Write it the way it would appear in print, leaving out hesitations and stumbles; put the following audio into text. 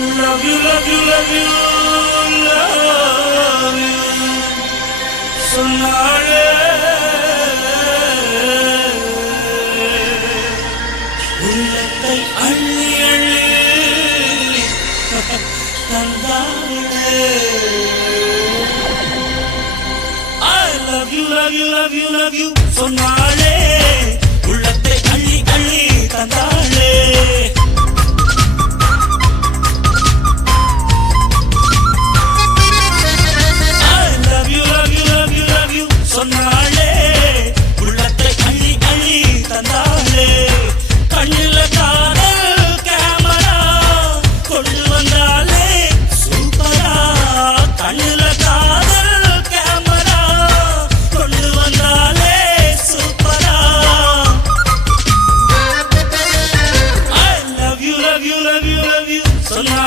love you, love you, love you, love you. சொன்னாளே உள்ளத்தை அள்ளி அள்ளி தந்தாளே. I love you, love you, love you, love you. சொன்னாளே உள்ளத்தை அள்ளி அள்ளி தந்தாளே. சொன்னாளே உள்ளத்தை அள்ளி அள்ளி தந்தாளே. கண்ணில காதல் கேமரா கொண்டு வந்தாளே சூப்பரா. கண்ணில காதல் கேமரா கொண்டு வந்தாளே சூப்பரா. I love you, love you, love you, love you. சொன்னா